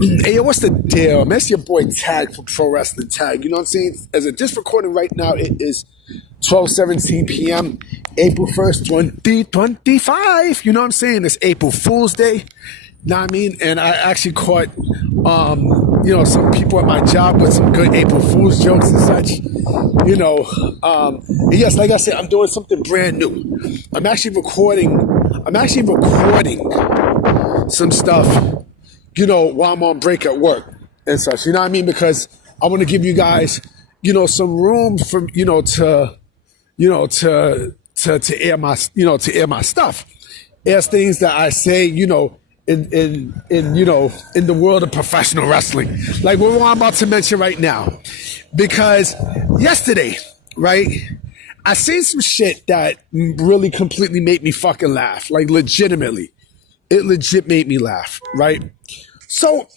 Hey, yo, what's the deal? Man, it's your boy Tag from Pro Wrestling Tag. You know what I'm saying? As of this recording right now, it is 12:17 p.m., April 1st, 2025. You know what I'm saying? It's April Fool's Day. Know what I mean? And I actually caught, some people at my job with some good April Fool's jokes and such. And yes, like I said, I'm doing something brand new. I'm actually recording some stuff, while I'm on break at work and such, you know what I mean? Because I want to give you guys, some room for, to air my stuff, air things that I say, in the world of professional wrestling, like what I'm about to mention right now. Because yesterday, right, I seen some shit that really completely made me fucking laugh, like legitimately. It legit made me laugh, right? So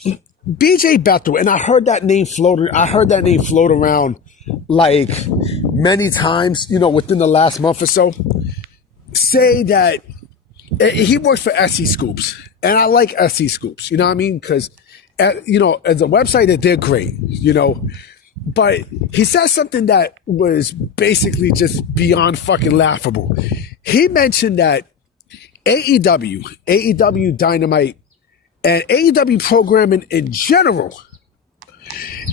BJ Bethel, and I heard that name float around like many times, within the last month or so, say that he works for SE Scoops. And I like SE Scoops, you know what I mean? Because, as a website, they're great, But he said something that was basically just beyond fucking laughable. He mentioned that AEW Dynamite, and AEW programming in general,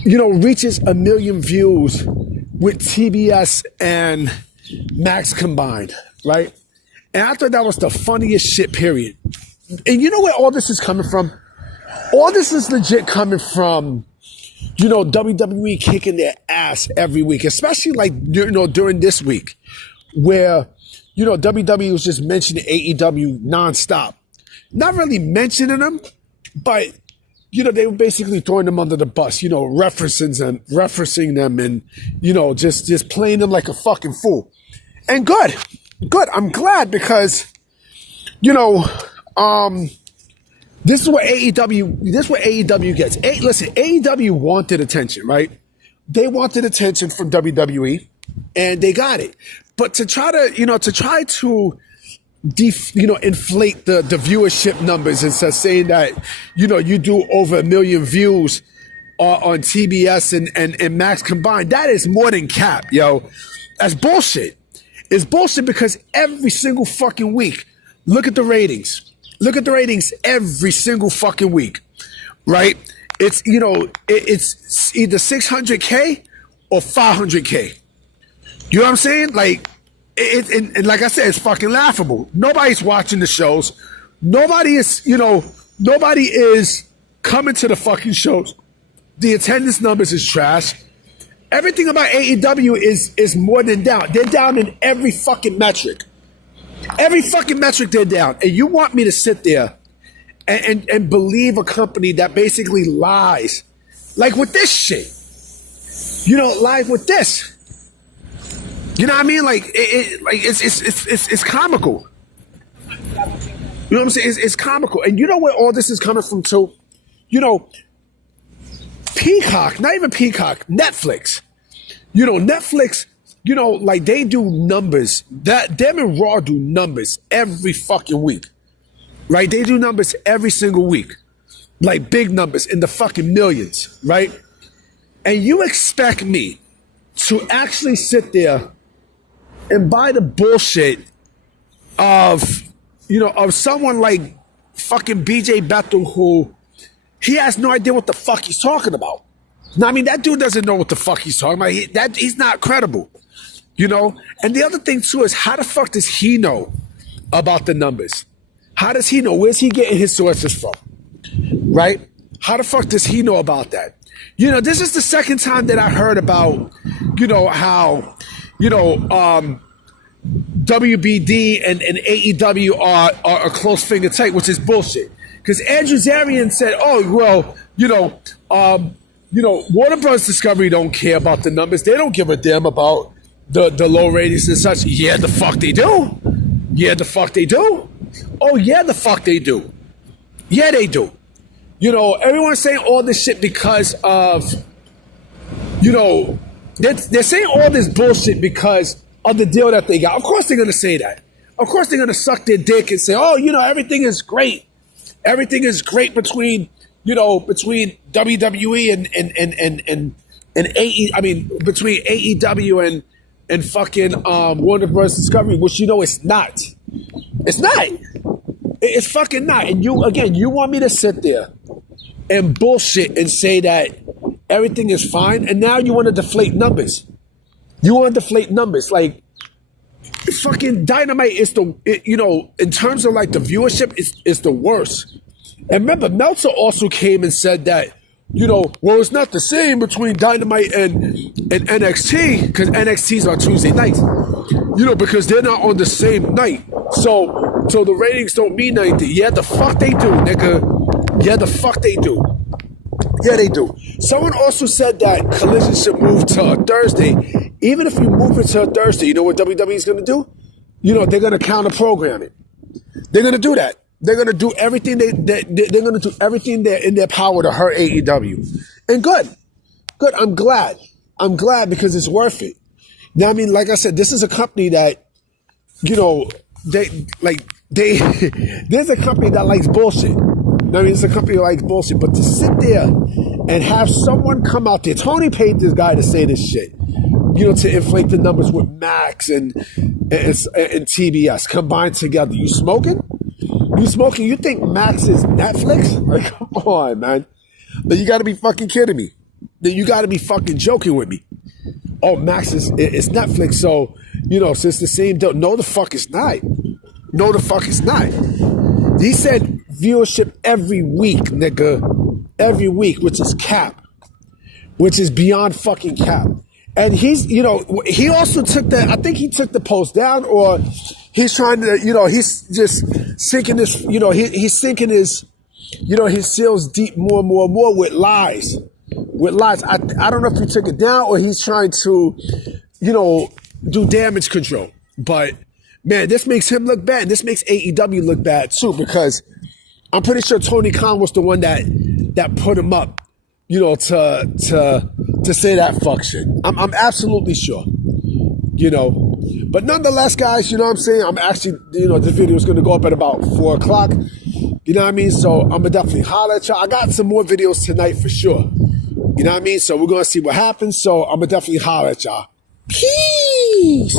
reaches 1 million views with TBS and Max combined, right? And I thought that was the funniest shit, period. And you know where all this is coming from? All this is legit coming from, WWE kicking their ass every week, especially during this week where, WWE was just mentioning AEW nonstop. Not really mentioning them, but, they were basically throwing them under the bus, referencing them and, just playing them like a fucking fool. And good. I'm glad because, this is what AEW gets. Listen, AEW wanted attention, right? They wanted attention from WWE and they got it. But to try to inflate the viewership numbers and saying that, you do over 1 million views on TBS and Max combined, that is more than cap, yo. That's bullshit. It's bullshit because every single fucking week, look at the ratings. Look at the ratings every single fucking week, right? It's, it's either 600K or 500K. You know what I'm saying? Like, and like I said, it's fucking laughable. Nobody's watching the shows. Nobody is coming to the fucking shows. The attendance numbers is trash. Everything about AEW is more than down. They're down in every fucking metric. Every fucking metric they're down. And you want me to sit there and believe a company that basically lies. Like with this shit. Lies with this. You know what I mean? Like it's comical. You know what I'm saying? It's comical. And you know where all this is coming from too? Peacock, not even Peacock, Netflix. Netflix, like they do numbers. Them and Raw do numbers every fucking week. Right? They do numbers every single week. Like big numbers in the fucking millions, right? And you expect me to actually sit there and buy the bullshit of someone like fucking BJ Bethel who he has no idea what the fuck he's talking about. Now, I mean, that dude doesn't know what the fuck he's talking about. He's not credible, And the other thing too is how the fuck does he know about the numbers? How does he know? Where's he getting his sources from? Right? How the fuck does he know about that? This is the second time that I heard about, how WBD and AEW are a close finger tight, which is bullshit. Because Andrew Zarian said, Warner Bros. Discovery don't care about the numbers. They don't give a damn about the low ratings and such. Yeah, the fuck they do. Yeah, the fuck they do. Oh, yeah, the fuck they do. Yeah, they do. Everyone's saying all this shit because of, they're saying all this bullshit because of the deal that they got. Of course they're going to say that. Of course they're going to suck their dick and say, everything is great. Everything is great between, between WWE and between AEW and fucking Warner Bros. Discovery, which it's not. It's not. It's fucking not. And you want me to sit there and bullshit and say that everything is fine, and now you want to deflate numbers. You want to deflate numbers. Like, fucking Dynamite is in terms of like the viewership, is the worst. And remember, Meltzer also came and said that, well, it's not the same between Dynamite and NXT, because NXT's on Tuesday nights, because they're not on the same night. So the ratings don't mean anything. Yeah, the fuck they do, nigga. Yeah, the fuck they do. Yeah, they do. Someone also said that Collision should move to a Thursday. Even if you move it to a Thursday, you know what WWE is going to do? They're going to counter program it. They're going to do that. They're going to do everything they're going to do everything in their power to hurt AEW. And good. I'm glad because it's worth it. Now, I mean, like I said, this is a company that, there's a company that likes bullshit. I mean, it's a company that likes bullshit. But to sit there and have someone come out there, Tony paid this guy to say this shit, to inflate the numbers with Max and TBS combined together. You smoking? You think Max is Netflix? Like, come on, man. You got to be fucking kidding me. You got to be fucking joking with me. Oh, Max is Netflix, so, so it's the same deal. No, the fuck it's not. No, the fuck it's not. He said viewership every week, nigga. Every week, which is cap. Which is beyond fucking cap. And he's, he also took I think he took the post down, or he's trying to, he's just sinking this, he's sinking his, his sales deep more and more with lies. With lies. I don't know if he took it down or he's trying to, do damage control. But, man, this makes him look bad. This makes AEW look bad, too, because I'm pretty sure Tony Khan was the one that put him up, to say that fuck shit. I'm absolutely sure, But nonetheless, guys, you know what I'm saying? I'm actually, this video is going to go up at about 4 o'clock. You know what I mean? So I'm going to definitely holler at y'all. I got some more videos tonight for sure. You know what I mean? So we're going to see what happens. So I'm going to definitely holler at y'all. Peace.